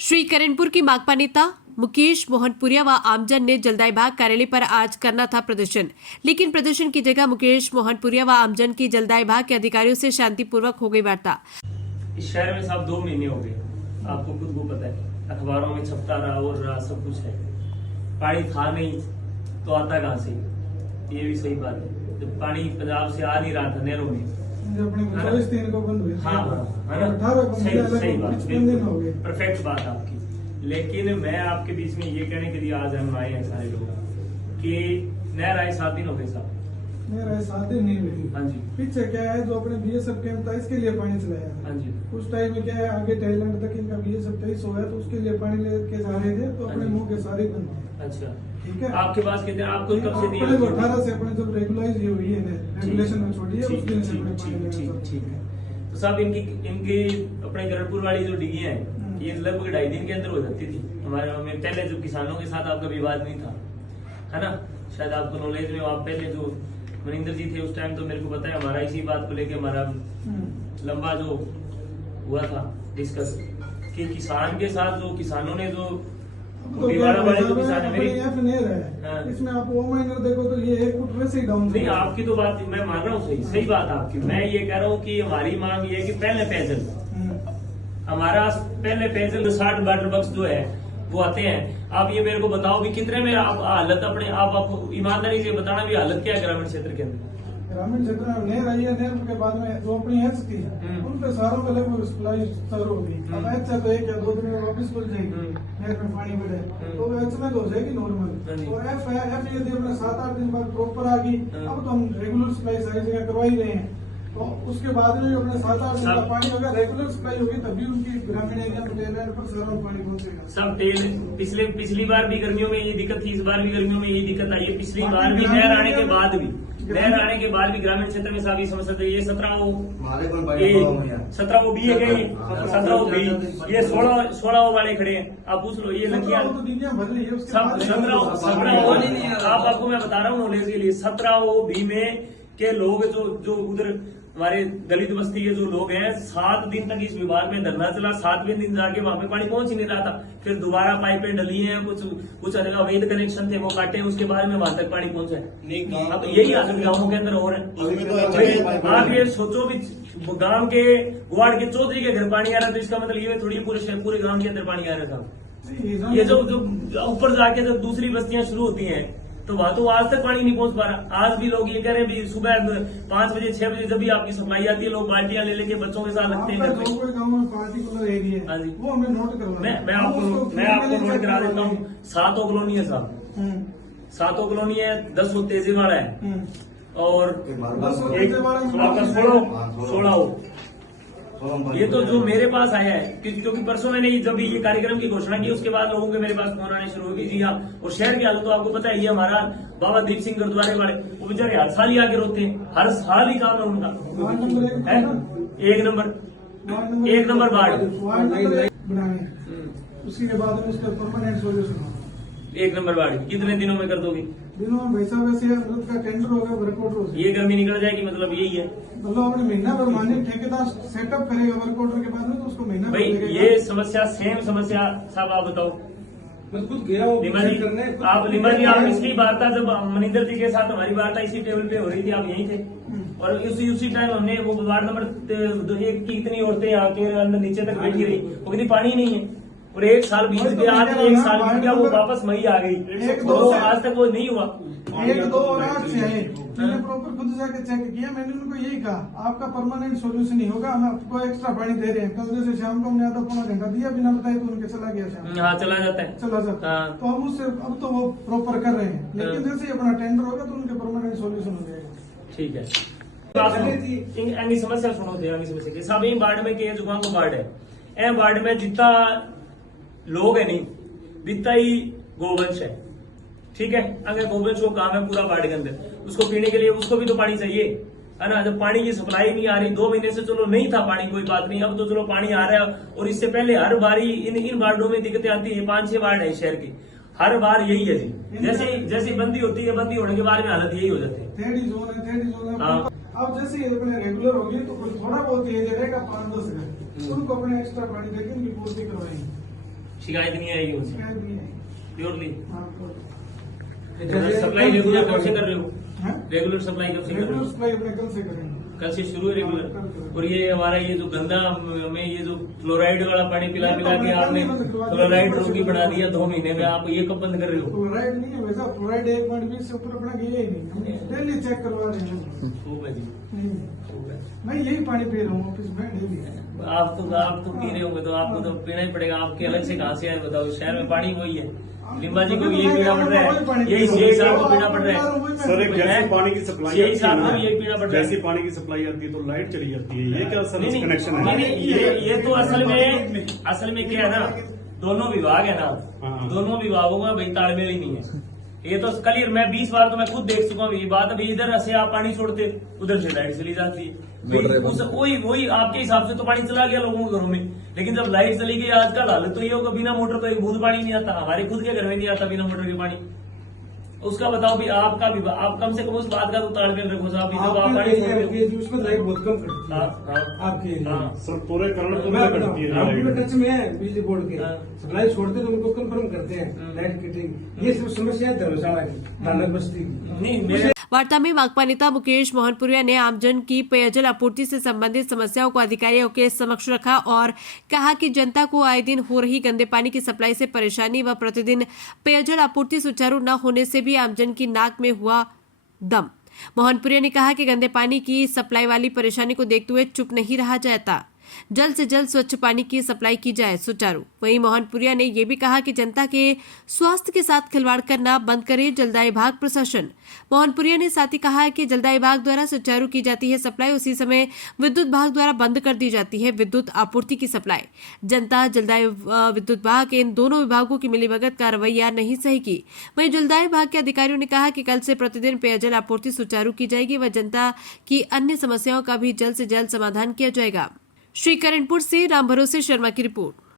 श्री करणपुर की माकपा नेता मुकेश मोहनपुरिया व आमजन ने जलदाय विभाग कार्यालय पर आज करना था प्रदर्शन, लेकिन प्रदर्शन की जगह मुकेश मोहनपुरिया व आमजन की जलदाय विभाग के अधिकारियों से शांतिपूर्वक हो गई वार्ता। इस शहर में साहब 2 महीने हो गए, आपको खुद को पता है, अखबारों में छपता रहा और रहा, सब कुछ है। पानी था नहीं तो आता कहाँ से? ये भी सही बात है। जब पानी पंजाब से आ नहीं रहा था नहरों में, हाँ है ना, सही बात, बिल्कुल परफेक्ट बात आपकी। लेकिन मैं आपके बीच में ये कहने के लिए आज हम आए हैं सारे लोग कि नहर आए 7 दिन हो गए साहब। मेरा 7 दिन नहीं हुई। हाँ जी। पीछे क्या है जो अपने बीएसएफ कैंप था इसके लिए पानी चलाया। हाँ जी। उस टाइम में क्या है आगे टाइलैंड तक इनका बीएसएफ 23 हो गया तो उसके लिए पानी लेके जा रहे थे तो अपने मुंह के सारे बंद थे। अच्छा ठीक है। आपके पास कितने, आपको कब से दिए? 18 से अपने जब रेगुलाइज हुई है रेगुलेशन में छोड़ी है उस दिन से अपने पानी लेना। ठीक है। तो साहब इनकी अपने करणपुर वाली जो डिगी है ये लगभग 2.5 दिन के अंदर हो जाती थी। हमारे में पहले जो किसानों के साथ आपका विवाद नहीं था, है ना, शायद आपको नॉलेज में, आप पहले जो मनिंदर जी थे उस टाइम तो मेरे को पता है हमारा इसी बात को लेके हमारा लंबा जो हुआ था डिस्कस कि किसान के साथ जो किसानों ने जो विवादा वाले जो किसान है मेरी, इसमें आप वो माइनर देखो तो ये 1 फुट वैसे ही डाउन। नहीं, आपकी तो बात मैं मान रहा हूँ, सही बात आपकी। मैं ये कह रहा हूँ कि हमारी मांग ये है कि पहले पेयजल, हमारा पहले पेयजल 60 वाटर बक्स जो है वो आते हैं। आप ये मेरे को बताओ भी कितने में आप हालत अपने आप ईमानदारी से बताना भी हालत क्या है ग्रामीण क्षेत्र के अंदर? ग्रामीण क्षेत्र में नहर आई है, नहर के बाद में जो अपनी एच थी उन पे सारों पे लगभग सप्लाई शुरू होगी। अब एच है तो 1 या 2 दिन में वापस खुल जाएगी, नहर में पानी बढ़े तो एच में तो हो जाएगी नॉर्मल। और एफ है, एफ यदि अपने 7-8 दिन बाद प्रॉपर आ गई, अब तो हम रेगुलर सप्लाई सारी जगह करवा ही रहे हैं, तो उसके बाद में अपने 7-8 दिन का पानी होगा, रेगुलर सप्लाई होगी तभी उनकी ग्रामीण एरिया में टेलैंड पर सारा पानी पहुंचेगा। सब तेल पिछली बार भी गर्मियों में ये दिक्कत थी, इस बार भी गर्मियों में यही दिक्कत आई है। पिछली बार भी नहर आने के बाद भी ग्रामीण क्षेत्र में सारी समस्या थी। ये 17 वो बी है क्या? ये 17 वो बी, ये 16 वाले खड़े हैं। आप पूछ लो, ये लड़कियां सब 17 आपको मैं बता रहा हूँ नॉलेज के लिए। 17 वो बी में के लोग जो उधर हमारे दलित बस्ती के जो लोग हैं, 7 दिन तक इस विभाग में धरना चला। 7वें दिन जाके वहां पे पानी पहुंच ही नहीं रहा था। फिर दोबारा पाइपें डली हैं, कुछ अवैध कनेक्शन थे वो काटे, उसके बाद में वहां तक पानी पहुंचा है। अब यही हालत गाँवों के अंदर हो रहा है। आप ये सोचो भी गांव के वार्ड के चौधरी के घर पानी आ रहा है तो इसका मतलब ये थोड़ी पूरे गांव के अंदर पानी आ रहा था। ये जो ऊपर जाके जब दूसरी बस्तियां शुरू होती हैं तो वहां तो आज तक पानी नहीं पहुंच पा रहा। आज भी लोग ये कह रहे हैं सुबह 5 बजे 6 बजे जब भी आपकी सप्लाई आती है लोग बाल्टियां ले लेके बच्चों के साथ लगते हैं। हाँ जी, वो हमें नोट करवा। मैं आपको नोट करा देता हूँ। 7 कॉलोनी है साहब, 7 कॉलोनी है, 10 तेजी वाला है और एक आपका 16। ये तो जो मेरे पास आया है क्योंकि परसों मैंने जब ये कार्यक्रम की घोषणा की उसके बाद लोगों के मेरे पास फोन आने शुरू हो गई। जी हाँ, और शहर की हालत तो आपको पता है, ये हमारा बाबा दीप सिंह गुरुद्वारे वाले वो बेचारे हर साल ही आके रोते हैं, हर साल ही काम है उनका। 1 नंबर वार्ड उसके बाद में उसका परमानेंट सोल्यूशन 1 नंबर वार्ड कितने दिनों में कर दोगे? दिनों में वैसा वैसे का टेंडर होगा, वर्कआउट होगा। ये गर्मी निकल जाएगी, मतलब यही है। मतलब अपने महीना भर मानिए ठेकेदार सेटअप करेगा वर्कआउट के बाद में तो उसको महीना भाई ये समस्या सेम समस्या साहब आप बताओ। मैं खुद गया हूँ आप लिमा जी, आप पिछली वार्ता जब मनिंदर जी के साथ हमारी वार्ता इसी टेबल पे हो रही थी, आप यहीं थे और उसी टाइम हमने वो वार्ड नंबर 1 की इतनी औरतें आके अंदर नीचे तक बैठी रही, वो कहीं पानी नहीं है और 1 साल बीत गया, आज 1 साल बीत गया, वो वापस मई आ गई, आज तक वो नहीं हुआ। 1, 2 और 8 से आए, मैंने प्रॉपर खुद जाके चेक किया। मैंने उनको यही कहा आपका परमानेंट सोल्यूशन नहीं होगा, हम आपको एक्स्ट्रा पानी दे रहे हैं। कल जैसे शाम को हमने आधा पौना घंटा दिया बिना बताए तो उनके चला गया शाम। हाँ, चला जाता है। तो हम उससे अब तो वो प्रॉपर कर रहे हैं, लेकिन जैसे ही अपना टेंडर होगा तो उनके परमानेंट सोल्यूशन हो जाएगा। ठीक है, समस्या सुनो थे समस्या सब इन वार्ड में के जुकाम को वार्ड है, ए वार्ड में जितना लोग है नहीं बितना ही गोवंश है। ठीक है, अगर गोवंश को काम है पूरा वार्ड के अंदर, उसको पीने के लिए उसको भी तो पानी चाहिए, है ना। जब पानी की सप्लाई नहीं आ रही, 2 महीने से चलो नहीं था पानी, कोई बात नहीं, अब तो चलो पानी आ रहा है। और इससे पहले हर बारी इन वार्डों में दिक्कतें आती है। 5-6 वार्ड है शहर के, हर बार यही है जी। जैसे बंदी होती है, बंदी होने के बाद में हालत यही हो जाती है। थर्ड जोन है। अब जैसे अपने रेगुलर होगी तो कोई थोड़ा बहुत एरिया रहेगा 5-10 घर, उनको अपने एक्स्ट्रा पानी देके उनकी पूर्ति करवाएंगे। शिकायत नहीं आएगी उनसे शिकायत नहीं आएगी। प्योरली। हाँ, जैसे सप्लाई रेगुलर कब से कर रहे हो? हाँ? रेगुलर सप्लाई कब से कर रहे रेगुलर हो? सप्लाई अपने कल से करेंगे। कल से शुरू है हाँ, कल रेगुलर। करेंगे। और ये हमारा ये जो गंदा में ये जो फ्लोराइड वाला पानी पिला पिला के आपने फ्लोराइड रोगी बना दिया 2 महीने में, आप ये कब बंद कर रहे हो? फ्लोराइड नहीं है वैसा, फ्लोराइड 1.20 से ऊपर अपना गया ही नहीं, डेली चेक करवा रहे हैं। खूब है जी, नहीं, खूब है। मैं यही पानी पी रहा हूँ ऑफिस में डेली। आप तो पी रहे होंगे तो आपको तो पीना ही पड़ेगा। आपके अलग से कहाँ से आए बताओ? शहर में पानी वही है, लिम्बा जी को भी यही पीना पड़ रहा है, यही साहब को पीना पड़ रहा है। सर एक जैसे पानी की सप्लाई यही आती साहब है को ना, भी यही पीना पड़ रहा है। जैसी पानी की सप्लाई आती है तो लाइट चली जाती है, ये क्या सर्विस नहीं, कनेक्शन नहीं, है? नहीं, ये तो असल में क्या है ना, दोनों विभाग है ना, हाँ। दोनों विभागों में भाई तालमेल ही नहीं है। ये तो क्लियर, मैं 20 बार तो मैं खुद देख चुका हूँ ये बात। अभी इधर से आप पानी छोड़ते, उधर से लाइट चली जाती है। वही आपके हिसाब से तो पानी चला गया लोगों के घरों में, लेकिन जब लाइट चली गई आजकल हालत तो ये होगा बिना मोटर तो एक बूंद पानी नहीं आता। हमारे खुद के घर में नहीं आता बिना मोटर के पानी। उसका बताओ भी आपका भी, आप कम से कम उस बात का तो तालमेल रखो साहब। जब आप पानी छोड़ते हो उसमें लाइट बहुत कम करती है हाँ, आपके एरिया में। हाँ। सर पूरे करण मैं करती है हम भी लाइट। टच में है बिजली बोर्ड के, हाँ। सप्लाई छोड़ते तो उनको कंफर्म करते हैं लाइट कटिंग। ये सब समस्या है धर्मशाला की, धानक बस्ती की। नहीं मेरे वार्ता में माकपा नेता मुकेश मोहनपुरिया ने आमजन की पेयजल आपूर्ति से संबंधित समस्याओं को अधिकारियों के समक्ष रखा और कहा कि जनता को आए दिन हो रही गंदे पानी की सप्लाई से परेशानी व प्रतिदिन पेयजल आपूर्ति सुचारू न होने से भी आमजन की नाक में हुआ दम। मोहनपुरिया ने कहा कि गंदे पानी की सप्लाई वाली परेशानी को देखते हुए चुप नहीं रहा जाता, जल्द से जल्द स्वच्छ पानी की सप्लाई की जाए सुचारू। वहीं मोहनपुरिया ने यह भी कहा कि जनता के स्वास्थ्य के साथ खिलवाड़ करना बंद करे जलदाय विभाग प्रशासन। मोहनपुरिया ने साथ ही कहा है कि जलदाय विभाग द्वारा सुचारू की जाती है सप्लाई, उसी समय विद्युत विभाग द्वारा बंद कर दी जाती है विद्युत आपूर्ति की सप्लाई। जनता जलदाय विद्युत विभाग के इन दोनों विभागों की मिलीभगत का रवैया नहीं सहेगी। वहीं जलदाय विभाग के अधिकारियों ने कहा कि कल से प्रतिदिन पेयजल आपूर्ति सुचारू की जाएगी व जनता की अन्य समस्याओं का भी जल्द से जल्द समाधान किया जाएगा। श्रीकरणपुर से राम भरोसे शर्मा की रिपोर्ट।